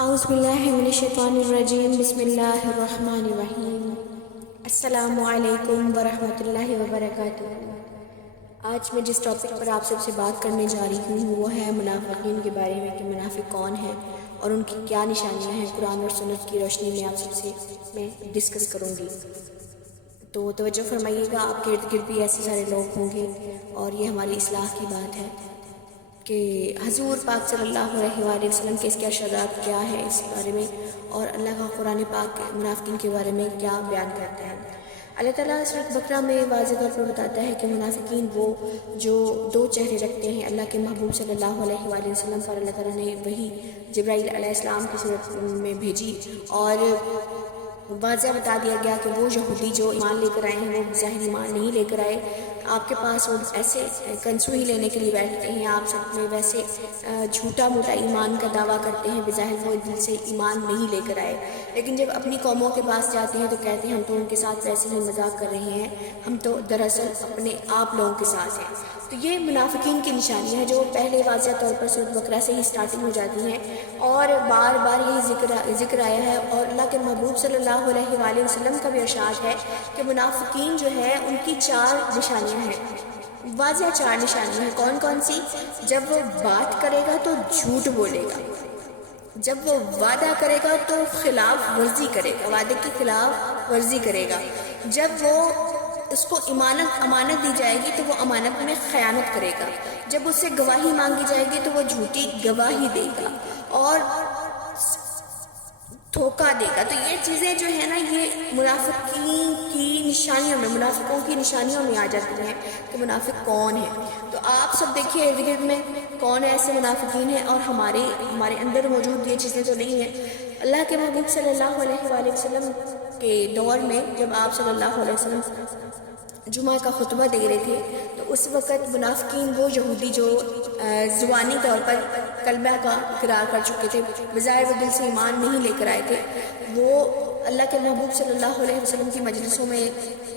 اعوذ باللہ من الشیطان الرجیم بسم اللہ الرحمن الرحیم السلام علیکم ورحمۃ اللہ وبرکاتہ۔ آج میں جس ٹاپک پر آپ سب سے بات کرنے جا رہی ہوں وہ ہے منافقین کے بارے میں کہ منافق کون ہیں اور ان کی کیا نشانیاں ہیں۔ قرآن اور سنت کی روشنی میں آپ سب سے میں ڈسکس کروں گی، تو توجہ فرمائیے گا۔ آپ کے ارد گرد بھی ایسے سارے لوگ ہوں گے اور یہ ہماری اصلاح کی بات ہے کہ حضور پاک صلی اللہ علیہ وآلہ وسلم کے اس کے ارشادات کیا ہے اس بارے میں، اور اللہ کا قرآن پاک منافقین کے بارے میں کیا بیان کرتا ہے۔ اللہ تعالیٰ سورۃ بقرہ میں واضح طور پر بتاتا ہے کہ منافقین وہ جو دو چہرے رکھتے ہیں۔ اللہ کے محبوب صلی اللہ علیہ وآلہ وسلم پر اللہ تعالیٰ نے وہی جبرائیل علیہ السلام کی صورت میں بھیجی اور واضح بتا دیا گیا کہ وہ یہودی جو ایمان لے کر آئے ہیں وہ ظاہر ایمان نہیں لے کر آئے۔ آپ کے پاس وہ ایسے کنسو ہی لینے کے لیے بیٹھتے ہیں، آپ سب میں ویسے جھوٹا موٹا ایمان کا دعویٰ کرتے ہیں، بظاہر وہ دل سے ایمان نہیں لے کر آئے، لیکن جب اپنی قوموں کے پاس جاتے ہیں تو کہتے ہیں ہم تو ان کے ساتھ ویسے ہی مذاق کر رہے ہیں، ہم تو دراصل اپنے آپ لوگوں کے ساتھ ہیں۔ تو یہ منافقین کی نشانی ہے جو پہلے واضح طور پر سورۃ بقرہ سے ہی سٹارٹنگ ہو جاتی ہیں اور بار بار یہی ذکر آیا ہے، اور اللہ کے محبوب صلی اللہ علیہ وآلہ وسلم کا بھی ارشاد ہے کہ منافقین جو ہے ان کی 4 نشانیاں ہیں، واضح 4 نشانیاں ہیں۔ کون کون سی؟ جب وہ بات کرے گا تو جھوٹ بولے گا، جب وہ وعدہ کرے گا تو خلاف ورزی کرے گا، وعدے کی خلاف ورزی کرے گا، جب وہ اس کو امانت دی جائے گی تو وہ امانت میں خیانت کرے گا، جب اس سے گواہی مانگی جائے گی تو وہ جھوٹی گواہی دے گا اور دھوکہ دے گا۔ تو یہ چیزیں جو ہے نا یہ منافقین کی نشانیوں میں، منافقوں کی نشانیوں میں آ جاتی ہیں کہ منافق کون ہے۔ تو آپ سب دیکھیے ارد گرد میں کون ایسے منافقین ہیں، اور ہمارے اندر موجود یہ چیزیں تو نہیں ہیں۔ اللہ کے محبوب صلی اللہ علیہ وآلہ وسلم کے دور میں جب آپ صلی اللہ علیہ وسلم جمعہ کا خطبہ دے رہے تھے تو اس وقت منافقین وہ یہودی جو زبانی طور پر کلمہ کا اقرار کر چکے تھے، بظاہر وہ دل سے ایمان نہیں لے کر آئے تھے، وہ اللہ کے محبوب صلی اللہ علیہ وسلم کی مجلسوں میں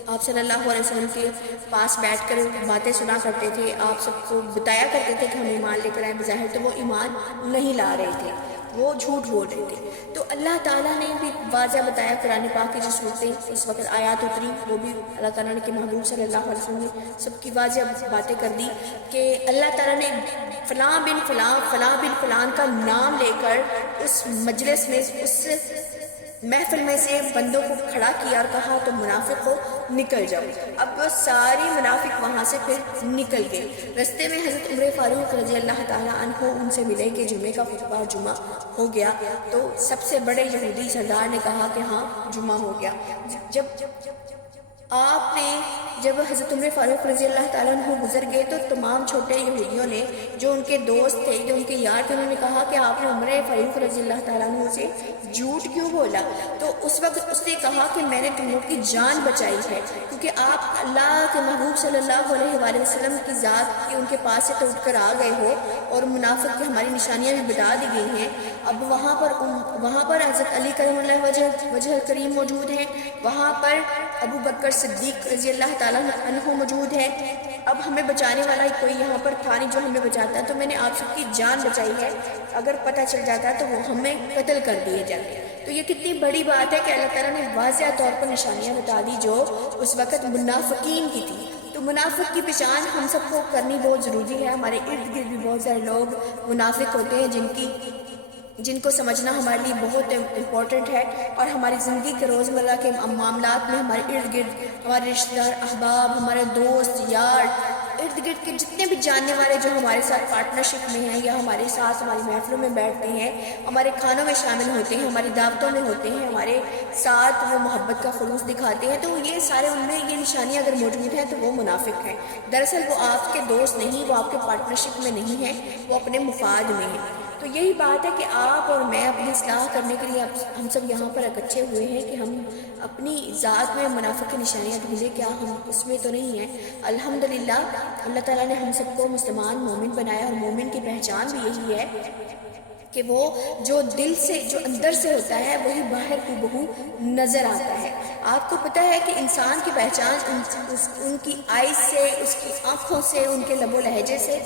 آپ صلی اللہ علیہ وسلم کے پاس بیٹھ کر باتیں سنا کرتے تھے، آپ سب کو بتایا کرتے تھے کہ ہم ایمان لے کر آئے، بظاہر تو وہ ایمان نہیں لا رہے تھے، وہ جھوٹ بول رہے تھے۔ تو اللہ تعالیٰ نے بھی واضح بتایا، قرآن پاک کی جو صورتیں اس وقت آیات اتری وہ بھی اللہ تعالیٰ نے کہ محبوب صلی اللہ علیہ وسلم نے سب کی واضح باتیں کر دی کہ اللہ تعالیٰ نے فلاں بن فلاں فلاں بن فلان کا نام لے کر اس مجلس میں، اس محفل میں سے بندوں کو کھڑا کیا اور کہا تو منافق ہو نکل جاؤ۔ اب وہ ساری منافق وہاں سے پھر نکل گئے۔ رستے میں حضرت عمر فاروق رضی اللہ تعالیٰ عنہ ان سے ملے کہ جمعے کا خطبہ جمعہ ہو گیا، تو سب سے بڑے یہودی سردار نے کہا کہ ہاں جمعہ ہو گیا۔ جب حضرت عمر فاروق رضی اللہ تعالیٰ عنہ گزر گئے تو تمام چھوٹے یہودیوں نے جو ان کے دوست تھے، جو ان کے یار تھے، انہوں نے کہا کہ آپ نے عمر فاروق رضی اللہ تعالیٰ عنہ سے جھوٹ کیوں بولا؟ تو اس وقت اس نے کہا کہ میں نے تم لوگ کی جان بچائی ہے، کیونکہ آپ اللہ کے محبوب صلی اللہ علیہ وآلہ وسلم کی ذات کی ان کے پاس سے تو اٹھ کر آ گئے ہو اور منافق کی ہماری نشانیاں بھی بتا دی گئی ہیں۔ اب وہاں پر حضرت علی کریم اللہ وجہ کریم موجود ہیں، وہاں پر ابو بکر صدیق رضی اللہ تعالیٰ عنہ موجود ہے۔ اب ہمیں بچانے والا کوئی یہاں پر تھا نہیں جو ہمیں بچاتا ہے، تو میں نے آپ سب کی جان بچائی ہے، اگر پتہ چل جاتا تو وہ ہمیں قتل کر دیے جاتے۔ تو یہ کتنی بڑی بات ہے کہ اللہ تعالیٰ نے واضح طور پر نشانیاں بتا دی جو اس وقت منافقین کی تھی۔ تو منافق کی پہچان ہم سب کو کرنی بہت ضروری ہے۔ ہمارے ارد گرد بھی بہت سارے لوگ منافق ہوتے ہیں جن کو سمجھنا ہمارے لیے بہت امپورٹنٹ ہے، اور ہماری زندگی کے روزمرہ کے معاملات میں ہمارے ارد گرد ہمارے رشتہ دار، احباب، ہمارے دوست یار، ارد گرد کے جتنے بھی جاننے والے جو ہمارے ساتھ پارٹنرشپ میں ہیں یا ہمارے ساتھ ہماری محفلوں میں بیٹھتے ہیں، ہمارے کھانوں میں شامل ہوتے ہیں، ہماری دعوتوں میں ہوتے ہیں، ہمارے ساتھ وہ محبت کا خلوص دکھاتے ہیں، تو یہ سارے ان میں یہ نشانیاں اگر موجود ہیں تو وہ منافق ہیں۔ دراصل وہ آپ کے دوست نہیں، وہ آپ کے پارٹنرشپ میں نہیں ہیں، وہ اپنے مفاد میں ہیں۔ تو یہی بات ہے کہ آپ اور میں اپنی اصلاح کرنے کے لیے ہم سب یہاں پر اکٹھے ہوئے ہیں کہ ہم اپنی ذات میں منافق کی نشانیاں ڈھونڈیں، کیا ہم اس میں تو نہیں ہیں؟ الحمدللہ اللہ تعالیٰ نے ہم سب کو مسلمان مومن بنایا، اور مومن کی پہچان بھی یہی ہے کہ وہ جو دل سے جو اندر سے ہوتا ہے وہی باہر کو بہو نظر آتا ہے۔ آپ کو پتہ ہے کہ انسان کی پہچان ان کی آئیز سے، اس کی آنکھوں سے، ان کے لب و لہجے سے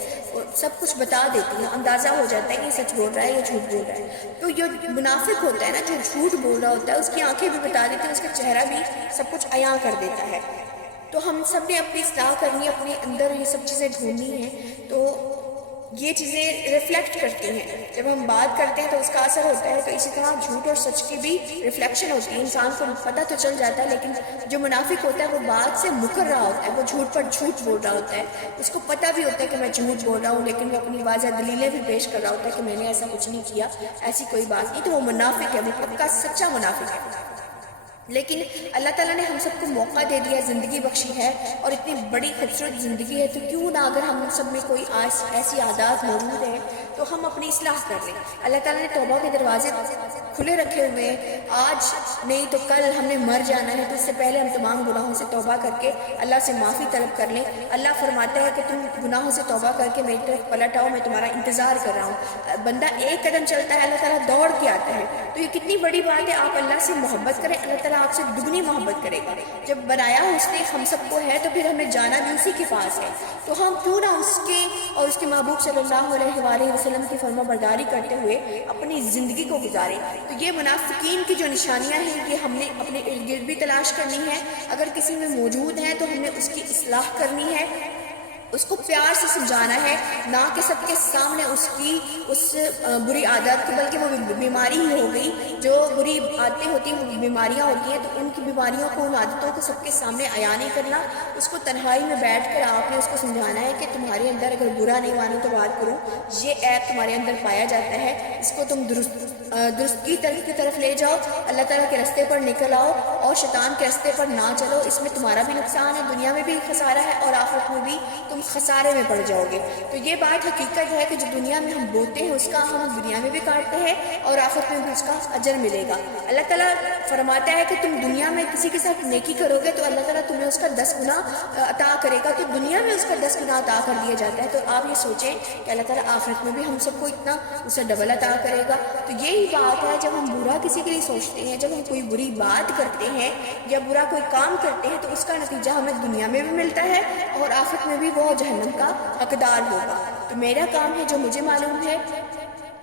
سب کچھ بتا دیتی ہے، اندازہ ہو جاتا ہے کہ یہ سچ بول رہا ہے یا جھوٹ بول رہا ہے۔ تو جو منافق ہوتا ہے نا، جو جھوٹ بول رہا ہوتا ہے، اس کی آنکھیں بھی بتا دیتی ہیں، اس کا چہرہ بھی سب کچھ عیاں کر دیتا ہے۔ تو ہم سب نے اپنی اصلاح کرنی، اپنے اندر یہ سب چیزیں ڈھونڈنی ہیں، تو یہ چیزیں ریفلیکٹ کرتی ہیں۔ جب ہم بات کرتے ہیں تو اس کا اثر ہوتا ہے، تو اسی طرح جھوٹ اور سچ کی بھی ریفلیکشن ہوتی ہے۔ انسان کو پتہ تو چل جاتا ہے، لیکن جو منافق ہوتا ہے وہ بات سے مکر رہا ہوتا ہے، وہ جھوٹ پر جھوٹ بول رہا ہوتا ہے، اس کو پتہ بھی ہوتا ہے کہ میں جھوٹ بول رہا ہوں، لیکن وہ اپنی واضح دلیلیں بھی پیش کر رہا ہوتا ہے کہ میں نے ایسا کچھ نہیں کیا، ایسی کوئی بات نہیں۔ تو وہ منافق ہے، وہ پکا سچا منافق ہے۔ لیکن اللہ تعالیٰ نے ہم سب کو موقع دے دیا، زندگی بخشی ہے، اور اتنی بڑی خوبصورت زندگی ہے، تو کیوں نہ اگر ہم سب میں کوئی ایسی عادات موجود ہیں تو ہم اپنی اصلاح کر لیں۔ اللہ تعالیٰ نے توبہ کے دروازے کھلے رکھے ہوئے ہیں، آج نہیں تو کل ہم نے مر جانا ہے، تو اس سے پہلے ہم تمام گناہوں سے توبہ کر کے اللہ سے معافی طلب کر لیں۔ اللہ فرماتا ہے کہ تم گناہوں سے توبہ کر کے میری طرف پلٹ آؤ، میں تمہارا انتظار کر رہا ہوں۔ بندہ ایک قدم چلتا ہے، اللہ تعالیٰ دوڑ کے آتا ہے، تو یہ کتنی بڑی بات ہے۔ آپ اللہ سے محبت کریں، اللہ تعالیٰ آپ سے دگنی محبت کرے گا۔ جب بنایا اس نے ہم سب کو ہے، تو پھر ہمیں جانا بھی اسی کے پاس ہے، تو ہم کیوں نہ اس کے اور اس کے محبوب صلی اللہ علیہ وآلہ وسلم کی فرما برداری کرتے ہوئے اپنی زندگی کو گزاریں۔ تو یہ منافقین کی جو نشانیاں ہیں، یہ ہم نے اپنے ارد گرد بھی تلاش کرنی ہے، اگر کسی میں موجود ہیں تو ہم نے اس کی اصلاح کرنی ہے، اس کو پیار سے سمجھانا ہے، نہ کہ سب کے سامنے اس کی اس بری عادت کو، بلکہ وہ بیماری ہی ہو گئی۔ جو بری عادتیں ہوتی ہیں وہ بیماریاں ہوتی ہیں، تو ان کی بیماریوں کو، ان عادتوں کو سب کے سامنے عیاں نہیں کرنا، اس کو تنہائی میں بیٹھ کر آپ نے اس کو سمجھانا ہے کہ تمہارے اندر اگر برا نہیں مانو تو بات کروں، یہ عیب تمہارے اندر پایا جاتا ہے، اس کو تم درست کی طرف لے جاؤ، اللہ تعالیٰ کے رستے پر نکل آؤ، اور شیطان کے رستے پر نہ چلو۔ اس میں تمہارا بھی نقصان ہے، دنیا میں بھی خسارہ ہے، اور آخرت میں بھی تم خسارے میں پڑ جاؤ گے۔ تو یہ بات حقیقت ہے کہ جو دنیا میں ہم بولتے ہیں اس کا ہم دنیا میں بھی کاٹتے ہیں، اور آخرت میں بھی اس کا اجر ملے گا۔ اللہ تعالیٰ فرماتا ہے کہ تم دنیا میں کسی کے ساتھ نیکی کرو گے تو اللہ تعالیٰ تمہیں اس کا 10 گنا عطا کرے گا، تو دنیا میں اس کا 10 گنا عطا کر دیا جاتا ہے۔ تو آپ یہ سوچیں کہ اللہ تعالیٰ آخرت میں بھی ہم سب کو اتنا اسے ڈبل عطا کرے گا۔ تو یہی بات ہے، جب ہم برا کسی کے لیے سوچتے ہیں، جب ہم کوئی بری بات کرتے ہیں یا برا کوئی کام کرتے ہیں، تو اس کا نتیجہ ہمیں دنیا میں بھی ملتا ہے، اور آخرت میں بھی وہ جہنم کا حقدار ہوگا۔ تو میرا کام ہے، جو مجھے معلوم ہے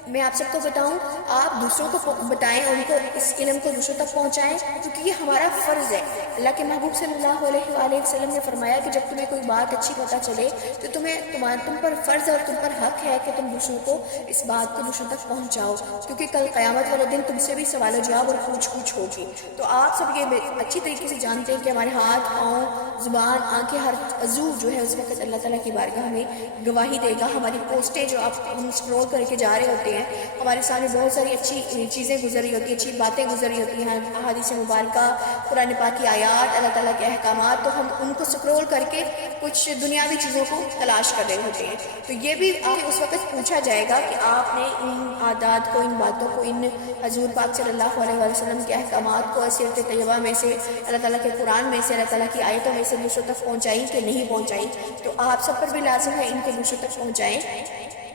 میں آپ سب کو بتاؤں، آپ دوسروں کو بتائیں، ان کو اس علم کو دوسروں تک پہنچائیں، کیونکہ یہ ہمارا فرض ہے۔ اللہ کے محبوب صلی اللہ علیہ وآلہ وسلم نے فرمایا کہ جب تمہیں کوئی بات اچھی پتہ چلے تو تم پر فرض اور تم پر حق ہے کہ تم دوسروں کو اس بات کو دوسروں تک پہنچاؤ، کیونکہ کل قیامت والے دن تم سے بھی سوال و جواب اور پوچھ ہوگی۔ تو آپ سب یہ اچھی طریقے سے جانتے ہیں کہ ہمارے ہاتھ، پاؤں، زبان، آنکھیں، ہر عضو جو ہے اس وقت اللہ تعالیٰ کی بارگاہ میں گواہی دے گا۔ ہماری پوسٹیں جو ہم اسکرول کر کے جا رہے ہوتے ہیں، ہمارے سامنے بہت ساری اچھی چیزیں گزری ہوتی ہیں، اچھی باتیں گزری ہوتی ہیں، احادیث مبارکہ، قرآن پاک کی آیات، اللہ تعالیٰ کے احکامات، تو ہم ان کو اسکرول کر کے کچھ دنیاوی چیزوں کو تلاش کر رہے ہوتے ہیں۔ تو یہ بھی اس وقت پوچھا جائے گا کہ آپ نے ان عادات کو، ان باتوں کو، ان حضور پاک صلی اللہ علیہ وسلم کے احکامات کو سیرت طیبہ میں سے، اللہ تعالیٰ کے قرآن میں سے، اللہ تعالیٰ کی آیتوں میں سے دوسروں تک پہنچائی کہ نہیں پہنچائی۔ تو آپ سب پر بھی لازم ہے ان کو دوسروں تک پہنچائیں۔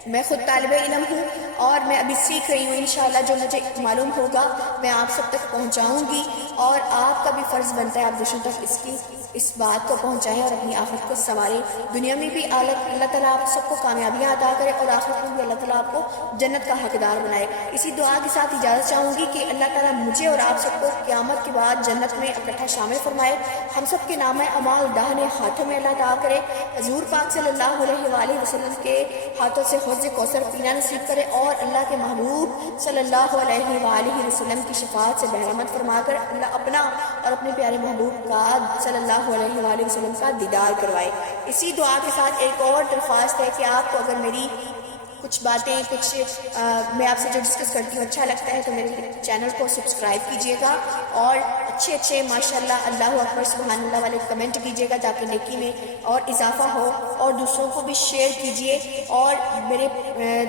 میں خود طالب علم ہوں اور میں ابھی سیکھ رہی ہوں، انشاءاللہ جو مجھے معلوم ہوگا میں آپ سب تک پہنچاؤں گی، اور آپ کا بھی فرض بنتا ہے آپ دوسروں تک اس بات کو پہنچائیں اور اپنی آخرت کو سنواریں۔ دنیا میں بھی اللہ تعالیٰ آپ سب کو کامیابیاں عطا کرے، اور آخرت میں بھی اللہ تعالیٰ آپ کو جنت کا حقدار بنائے۔ اسی دعا کے ساتھ اجازت چاہوں گی کہ اللہ تعالیٰ مجھے اور آپ سب کو قیامت کے بعد جنت میں اکٹھا شامل فرمائے، ہم سب کے نام اعمال داہنے ہاتھوں میں اللہ عطا کرے، حضور پاک صلی اللہ علیہ وآلہ وسلم کے ہاتھوں سے حوض کوثر پینا نصیب کرے، اور اللہ کے محبوب صلی اللہ علیہ وآلہ وسلم کی شفاعت سے بہرامد فرما کر اللہ اپنا اور اپنے پیارے محبوب کا صلی اللہ علیہ وآلہ وسلم کا دیدار کروائے۔ اسی دعا کے ساتھ ایک اور درخواست ہے کہ آپ کو اگر میری کچھ باتیں، میں آپ سے جو ڈسکس کرتی ہوں اچھا لگتا ہے تو میرے چینل کو سبسکرائب کیجیے گا، اور اچھے ماشاءاللہ اللہ اکبر سبحان اللہ والے کمنٹ کیجیے گا تاکہ نیکی میں اور اضافہ ہو، اور دوسروں کو بھی شیئر کیجیے، اور میرے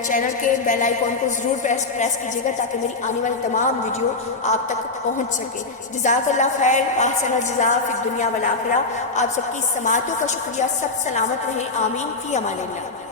چینل کے بیل آئیکن کو ضرور پریس کیجیے گا تاکہ میری آنے والی تمام ویڈیو آپ تک پہنچ سکے۔ جزاک اللہ خیر، احسن الجزاء فی الدنیا والآخرہ۔ آپ سب کی سماعتوں کا شکریہ، سب سلامت رہیں، آمین، فی امان اللہ۔